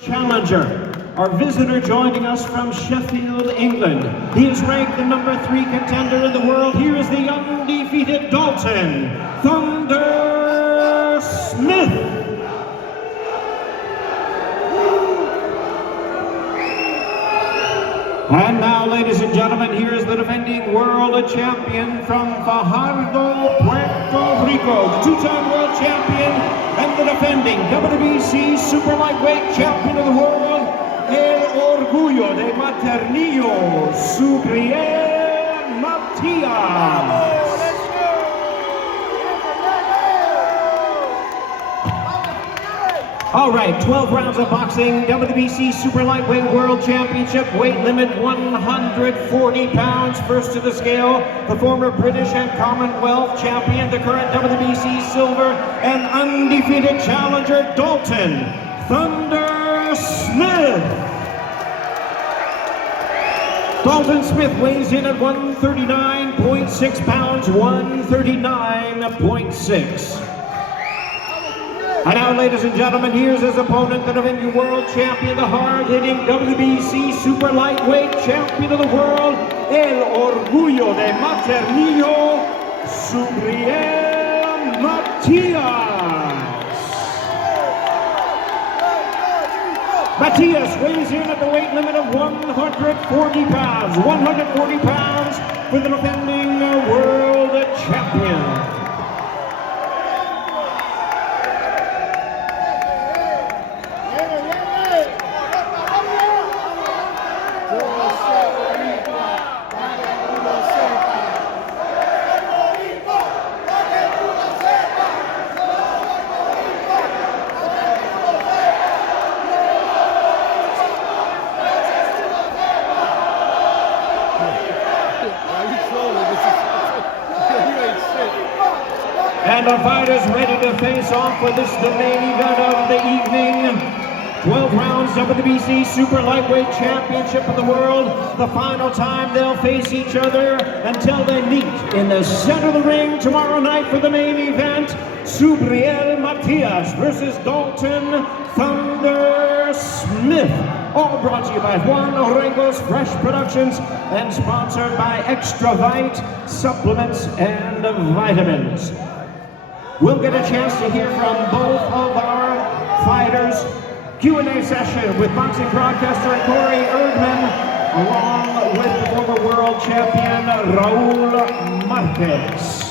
Challenger, our visitor joining us from Sheffield, England. He is ranked the #3 contender in the world. Here is the undefeated Dalton Thunder Smith. And now, ladies and gentlemen, here is the defending world champion from Fajardo, Puerto Rico, the two-time world champion and the defending WBC Super Lightweight champion of the world, El Orgullo de Maternillo, Subriel Matias. All right, 12 rounds of boxing, WBC Super Lightweight World Championship, weight limit 140 pounds. First to the scale, the former British and Commonwealth champion, the current WBC Silver and undefeated challenger, Dalton Thunder Smith. Dalton Smith weighs in at 139.6 pounds, 139.6. And now, ladies and gentlemen, here's his opponent, the defending world champion, the hard-hitting WBC Super Lightweight champion of the world, El Orgullo de Maternillo, Subriel Matias. Matias weighs in at the weight limit of 140 pounds. 140 pounds for the defending world champion. And our fighters ready to face off for this, the main event of the evening. 12 rounds of the WBC Super Lightweight Championship of the world. The final time they'll face each other until they meet in the center of the ring tomorrow night for the main event. Subriel Matias versus Dalton Thunder Smith. All brought to you by Juan Orengos Fresh Productions and sponsored by Extra Vite Supplements and Vitamins. We'll get a chance to hear from both of our fighters. Q&A session with boxing broadcaster Corey Erdman, along with the former world champion Raul Marquez.